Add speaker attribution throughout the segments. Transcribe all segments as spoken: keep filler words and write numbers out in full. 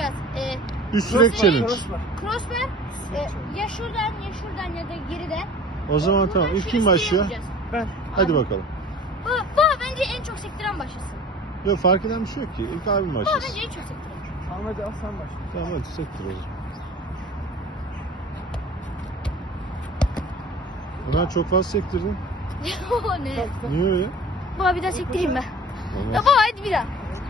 Speaker 1: yapacağız. Ee,
Speaker 2: Üst direk challenge.
Speaker 1: crossbar. E, ya şuradan ya şuradan ya da geriden.
Speaker 2: O zaman
Speaker 1: Buradan
Speaker 2: tamam. İlk
Speaker 1: şu
Speaker 2: kim
Speaker 1: üstüne
Speaker 2: başlıyor?
Speaker 1: yapacağız.
Speaker 3: Ben.
Speaker 2: Hadi bakalım.
Speaker 1: Baba, baba bence en çok sektiren başlasın.
Speaker 2: Yok fark eden bir şey yok ki. İlk abim
Speaker 1: Baba
Speaker 2: başlasın.
Speaker 1: bence en çok sektiren.
Speaker 3: Tamam hadi al sen başla.
Speaker 2: Tamam hadi sektir o zaman. Ömer çok fazla sektirdin.
Speaker 1: O ne?
Speaker 2: Niye öyle?
Speaker 1: Baba bir daha sektireyim ben.
Speaker 2: Olmaz.
Speaker 1: Ya baba hadi bir daha.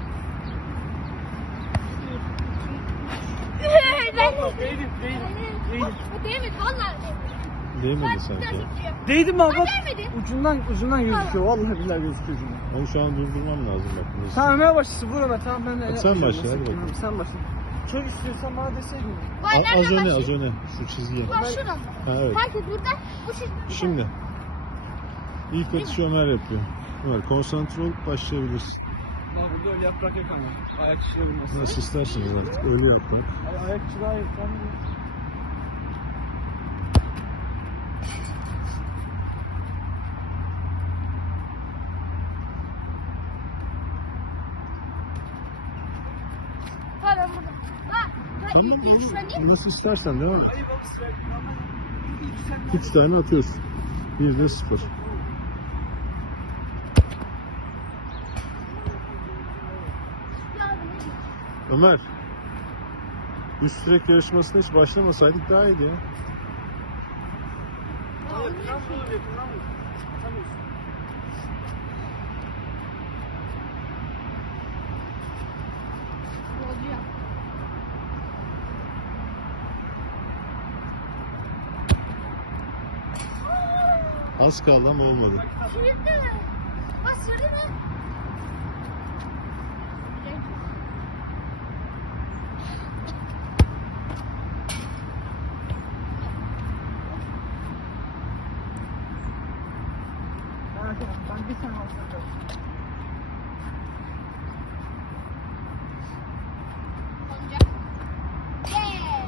Speaker 1: Ben
Speaker 3: Değdim, değdim, değdim.
Speaker 1: değmedi vallahi.
Speaker 2: Değmedi
Speaker 1: Ben bir
Speaker 2: sanki.
Speaker 1: daha sektireceğim.
Speaker 3: Değdim abi
Speaker 1: Ben
Speaker 3: bak.
Speaker 1: değmedi.
Speaker 3: Ucundan, ucundan gözüküyor. Vallahi billahi gözüküyor ucundan.
Speaker 2: Onu şu an durdurmam lazım bak. Bunu.
Speaker 3: Tamam Ömer başlasın. Vur Ömer. Tamam ben de.
Speaker 2: Hadi sen
Speaker 3: yapmayacağım,
Speaker 2: başla, hadi
Speaker 3: nasıl
Speaker 2: bakalım.
Speaker 3: yapayım? Sen başla. Çok istiyorsan bana deseydin.
Speaker 1: Vay,
Speaker 2: A-
Speaker 1: nereden
Speaker 2: az öne
Speaker 1: başlayayım?
Speaker 2: az öne. Şu çizgiye.
Speaker 1: Bak şuradan.
Speaker 2: Ha, evet.
Speaker 1: Herkes burada. Bu çizgi.
Speaker 2: Şimdi. İlk atışı Ömer yapıyor. Ömer konsantre olup başlayabilirsin.
Speaker 3: Ya burada öyle yaprak yok ama. Ayak içine vurmasın.
Speaker 2: Nasıl isterseniz artık öyle yapın.
Speaker 3: Ay, ayak içi daha iyi. Tamam.
Speaker 1: Ha ben burada. Bak. Bak ilk ilk şuradan değil mi?
Speaker 2: Nasıl istersen devam et.
Speaker 3: Ay bak sıra. Ama ilk sen
Speaker 2: Üç tane atıyorsun. Bir de sıfır.
Speaker 1: Ya abi ne diyeyim?
Speaker 2: Ömer. Üst direk yarışmasına hiç başlamasaydık daha iyiydi ya.
Speaker 1: Ya o niye
Speaker 3: Tam
Speaker 1: şey?
Speaker 3: bunu yapın lan. Atamıyorsun.
Speaker 1: Yolcu ya.
Speaker 2: Az kaldı ama olmadı.
Speaker 1: Sıyırdı mı? Ha sıyırdı mı?
Speaker 3: Ben, ben bir tane alsam da.
Speaker 1: Olacak. Yeah.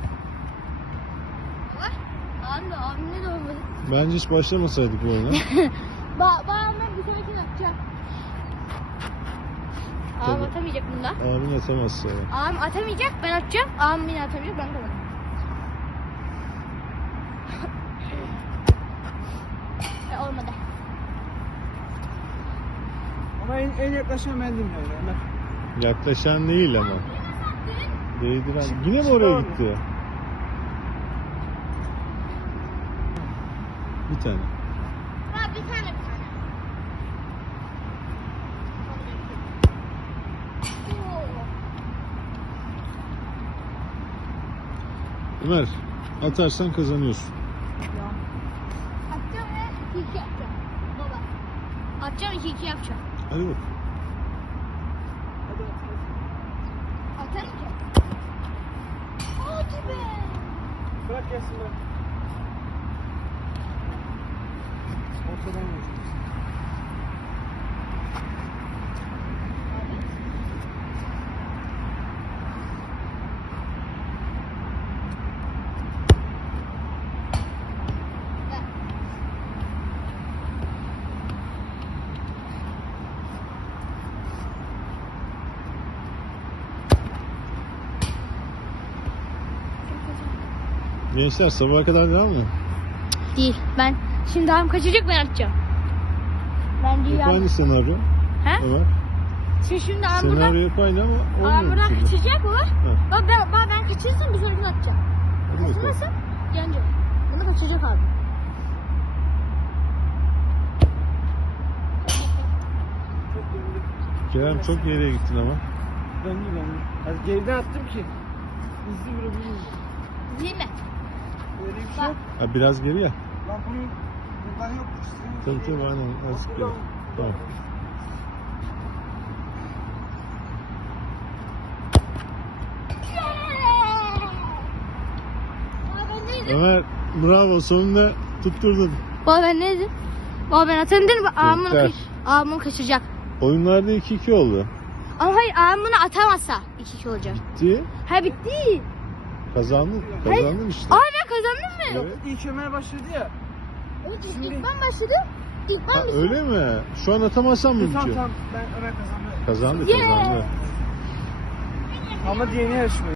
Speaker 1: Var. Abi abimle de olmadı.
Speaker 2: Bence hiç başlamasaydık bu oyuna.
Speaker 1: Ba babam ben bir sonrakini atacağım. Abim
Speaker 2: Tabii.
Speaker 1: atamayacak bunda.
Speaker 2: Abin atamazsa ya.
Speaker 1: Abim atamayacak, ben atacağım. Abim yine atamayacak, ben kazanacağım. e, olmadı.
Speaker 3: Ama en, en yaklaşan bendim yani Ömer.
Speaker 2: Yaklaşan değil ama.
Speaker 1: Yine sattın.
Speaker 2: Değdiren. Yine mi oraya
Speaker 3: Çıktı
Speaker 2: gitti? Bir tane.
Speaker 1: Ha bir tane bir tane. Oo.
Speaker 2: Ömer atarsan kazanıyorsun.
Speaker 1: Atacağım ve iki iki yapacağım. Baba. Atacağım iki iki yapacağım.
Speaker 2: Hadi bak.
Speaker 3: Hadi at, hadi.
Speaker 1: Atarım ki. Hadi be.
Speaker 3: Bırak gelsin bırak. Ortadan vuracağız.
Speaker 2: Gençler sabaha kadar devam mı?
Speaker 1: Değil. Ben şimdi abim kaçacak, ben atacağım. Ben değil
Speaker 2: Hep
Speaker 1: abi.
Speaker 2: aynı senaryo.
Speaker 1: He?
Speaker 2: Ömer.
Speaker 1: Şimdi, şimdi abim buradan,
Speaker 2: Senaryo hep aynı ama
Speaker 1: abim
Speaker 2: olmuyor.
Speaker 1: buradan
Speaker 2: bir türlü.
Speaker 1: kaçacak mı?
Speaker 2: He.
Speaker 1: Bak ben, bak ben kaçırsam bir sonrakini atacağım.
Speaker 2: Hadi bakalım.
Speaker 1: Kaçırmasam yeneceğim. Bunu kaçacak abi.
Speaker 3: Çok döndü.
Speaker 2: Kerem çok geriye gittin ama.
Speaker 3: Döndü döndü. Hadi geriden attım ki. Hızlı vurabilirim.
Speaker 1: Değil mi?
Speaker 3: Böyle bir şey
Speaker 1: Bak.
Speaker 3: yok.
Speaker 2: Ha, biraz geri ya.
Speaker 3: Lan bunun buradan yok.
Speaker 2: Tabii tabii aynen. Azıcık geri. Tamam.
Speaker 1: Baba ben neydim?
Speaker 2: Ömer bravo sonunda tutturdun.
Speaker 1: Baba ben neydim? Baba ben atarım dedim. Abim bunu,
Speaker 2: Yeter.
Speaker 1: kaç, abim bunu kaçıracak.
Speaker 2: Oyunlarda iki iki oldu.
Speaker 1: Ama hayır abim bunu atamazsa iki iki olacak.
Speaker 2: Bitti.
Speaker 1: Ha bitti.
Speaker 2: Kazandın.
Speaker 1: Hayır.
Speaker 2: Kazandın işte.
Speaker 1: Aa ben kazandım mı?
Speaker 2: Evet.
Speaker 3: İlk Ömer başladı ya.
Speaker 1: Evet ilk,
Speaker 3: Şimdi-
Speaker 1: ilk ben başladım. İlk ben
Speaker 2: Ha,
Speaker 1: başladım.
Speaker 2: öyle mi? Şu an atamazsan mı
Speaker 3: Tamam
Speaker 2: bitiyor?
Speaker 3: tamam. Ben Ömer kazandı.
Speaker 2: Kazandı
Speaker 1: Yeah.
Speaker 2: kazandı.
Speaker 3: Ama yeni yarışmayı.